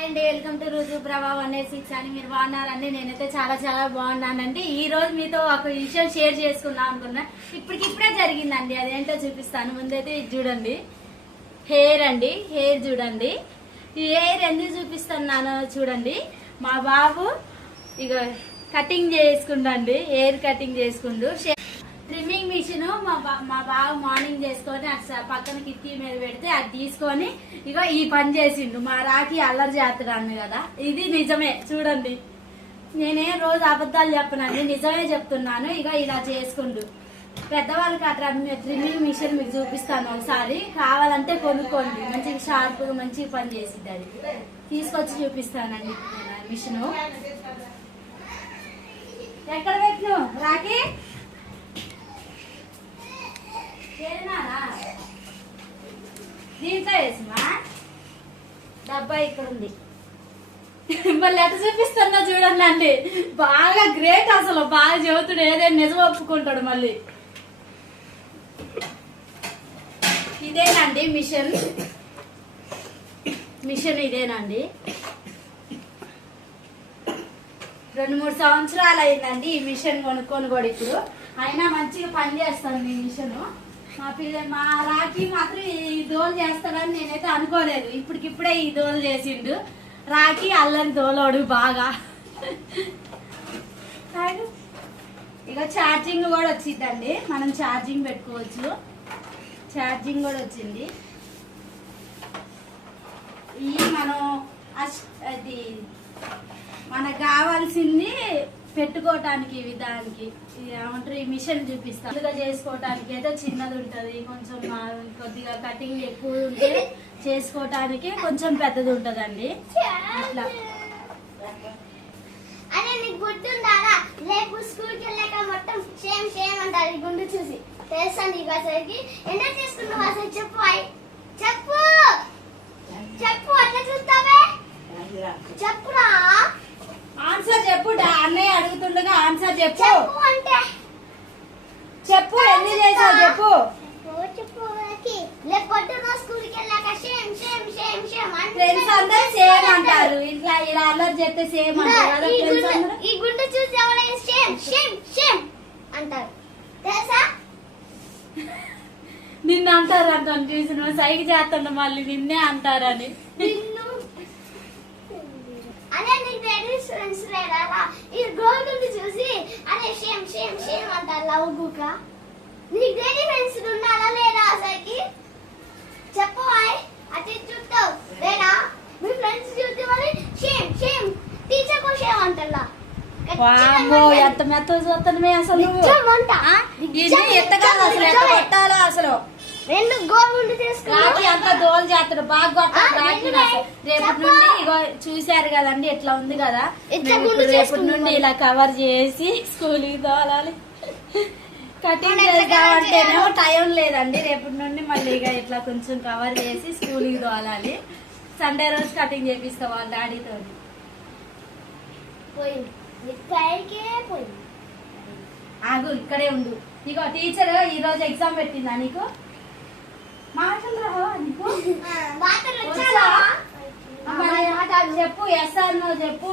Hi అండి. Welcome to Ruju Prabhav eight six అని మీరు బాగున్నారండి? నేనైతే చాలా చాలా బాగున్నానండి. ఈ రోజు మీతో ఒక విషయం షేర్ చేసుకుందాం అనుకున్నా. ఇప్పటికిప్పుడే జరిగిందండి. అదేంటో చూపిస్తాను. ముందైతే ఇది చూడండి. హెయిర్ అండి. హెయిర్ చూడండి. ఈ హెయిర్ ఎందుకు చూపిస్తున్నాను చూడండి. మా బాబు ఇక కటింగ్ చేసుకుండండి. హెయిర్ కటింగ్ చేసుకుండు. ట్రిమ్మింగ్ మా బా మా బావ మార్నింగ్ చేసుకొని అటు పక్కన కిటికీ మీద పెడితే అది తీసుకొని ఇక ఈ పని చేసిండు. మా రాకి అల్లరి చేస్తున్నాను కదా. ఇది నిజమే. చూడండి. నేనేం రోజు అబద్ధాలు చెప్పనండి నిజమే చెప్తున్నాను. ఇక ఇలా చేసుకుండు. పెద్దవాళ్ళకి ఆ ట్రిమ్మింగ్ మిషన్ మీకు చూపిస్తాను ఒకసారి. కావాలంటే కొనుక్కోండి. మంచిగా షార్ప్గా మంచిగా పని చేసిద్ది అది తీసుకొచ్చి చూపిస్తానండి మిషను. ఎక్కడ పెట్టిన రాఖీ? మళ్ళీ ఎట చూపిస్తున్నా చూడండి అండి. బాగా గ్రేట్ అసలు. బాగా చెబుతుడు ఏదైనా నిజం ఒప్పుకుంటాడు మళ్ళీ. ఇదేనండి మిషన్. మిషన్ ఇదేనండి. రెండు మూడు సంవత్సరాలు అయిందండి ఈ మిషన్ కొనుక్కొని కూడా ఇప్పుడు. అయినా మంచిగా పని చేస్తాను ఈ మిషన్. మా పిల్ల మా రాఖీ మాత్రం ఈ దోలు చేస్తాడని నేనైతే అనుకోలేదు. ఇప్పటికిప్పుడే ఈ దోలు చేసిండు. రాకి అల్లని తోలోడు బాగా. ఇక ఛార్జింగ్ కూడా వచ్చిందండి. మనం ఛార్జింగ్ పెట్టుకోవచ్చు. ఛార్జింగ్ కూడా వచ్చింది. ఈ మనం అది మనకు కావాల్సింది పెట్టుకోవటానికి విధానికి ఏమంటారు ఈ మిషన్ చూపిస్తాం. ముందుగా చేసుకోవటానికి అయితే చిన్నది ఉంటది కొంచెం కొద్దిగా కటింగ్ ఎక్కువ ఉంటే చేసుకోవటానికి కొంచెం పెద్దది ఉంటదండి. ఇట్లా అనే నీకు రేపు స్కూల్కి వెళ్ళాక మొత్తం సేమ్ సేమ్ అంటారు ఈ గుండు చూసి. అసలుకి? ఎంత అసలు? చెప్పు. చెప్పు. చెప్పు అట్లా చూస్తావే? చెప్పురా. అన్నయ్య అడుగుతుండగా ఆన్సర్ చెప్పు. చెప్పు అంటే. చెప్పు ఎన్ని చేసావు చెప్పు. ఫ్రెండ్స్ అందరూ సేమ్ అంటారు. ఇట్లా ఇలా అల్లరి చేస్తే సేమ్ అంటారు. కదా ఈ ఫ్రెండ్స్ గుండు అందరూ ఈ గుండు చూసి ఎవరైనా సేమ్ సేమ్ సేమ్ అంటారు. తెలుసా? నిన్ను అంటారు అంటాను చూసి నువ్వు సైకి చేస్తుండ మళ్ళీ నిన్నే అంటారని నిన్ను అనే ఫ్రెండ్స్ లేరా ఈ గోల్డ్ చూసి అరే సేమ్ సేమ్ సేమ్ అంటారు లవ్ బుక్ నీకు లేడీ ఫ్రెండ్స్ ఉన్నారా లేదా అసలుకి? చెప్పు ఆయ్ ఇటు చూస్తావు. లేదా మీ ఫ్రెండ్స్ చూస్తే మరి సేమ్ సేమ్ టీచర్ కూడా సేమ్ అంటారా వామ్మో ఎంత మెత్త అసలు? ఇది ఎత్తగాదు అసలు ఎంత కొట్టాలో అసలు. రెండు ఉంది రాకి అంత దోలు చేస్తాడు? బాగా రాకి. రేపటి. నుండి ఇగో చూశారు కదండి ఎట్లా ఉంది కదా. రేపటి నుండి. ఇలా కవర్ చేసి స్కూల్కి తోలాలి. కటింగ్ చేద్దామంటేనేమో? టైం లేదండి. రేపటి నుండి మళ్ళీ ఇక ఇట్లా కొంచెం కవర్ చేసి స్కూల్కి తోలాలి. సండే రోజు కటింగ్ చేపిస్తా వాళ్ళ డాడీతో ఆగు ఇక్కడే ఉండు. ఇగో టీచర్ ఈ రోజు ఎగ్జామ్ పెట్టిందా నీకు? చెప్పు ఎస్ ఆర్ నో చెప్పు.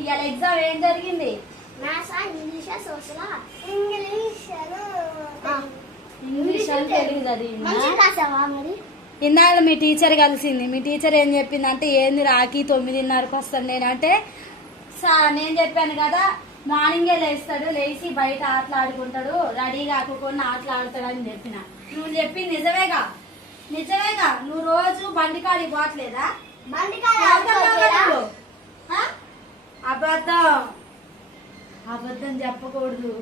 ఇవాళ ఎగ్జామ్ ఏం జరిగింది? మ్యాథ్సా ఇంగ్లీషా సోషలా ఇంగ్లీష్ ఇంగ్లీష్ మరి? ఇందాక మీ టీచర్ కలిసింది. మీ టీచర్ ఏం చెప్పింది అంటే ఏంది రాకి తొమ్మిదిన్నరకు వస్తాను నేను? అంటే సా నేను చెప్పాను కదా మార్నింగే లేస్తాడు లేచి బయట ఆటలు ఆడుకుంటాడు రెడీ కాకుండా ఆటలు ఆడతాడు అని చెప్పిన. నువ్వు చెప్పింది నిజమేగా? నిజమేగా? నువ్వు రోజు బండి కాడికి పోవట్లేదా? అబద్ధం అబద్ధం. చెప్పకూడదు.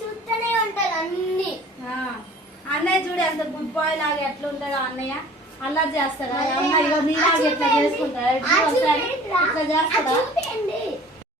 చూస్తూనే ఉంటాడు అన్ని. అన్నయ్య చూడు ఎంత గుడ్ బాయ్ లాగా ఎట్లా ఉంటాడో అన్నయ్య. అల్లరి చేస్తాడా? అన్న ఇగో నీలాగా ఎట్లా చేసుకుంటాడా? ఇట్లా చేస్తాడా?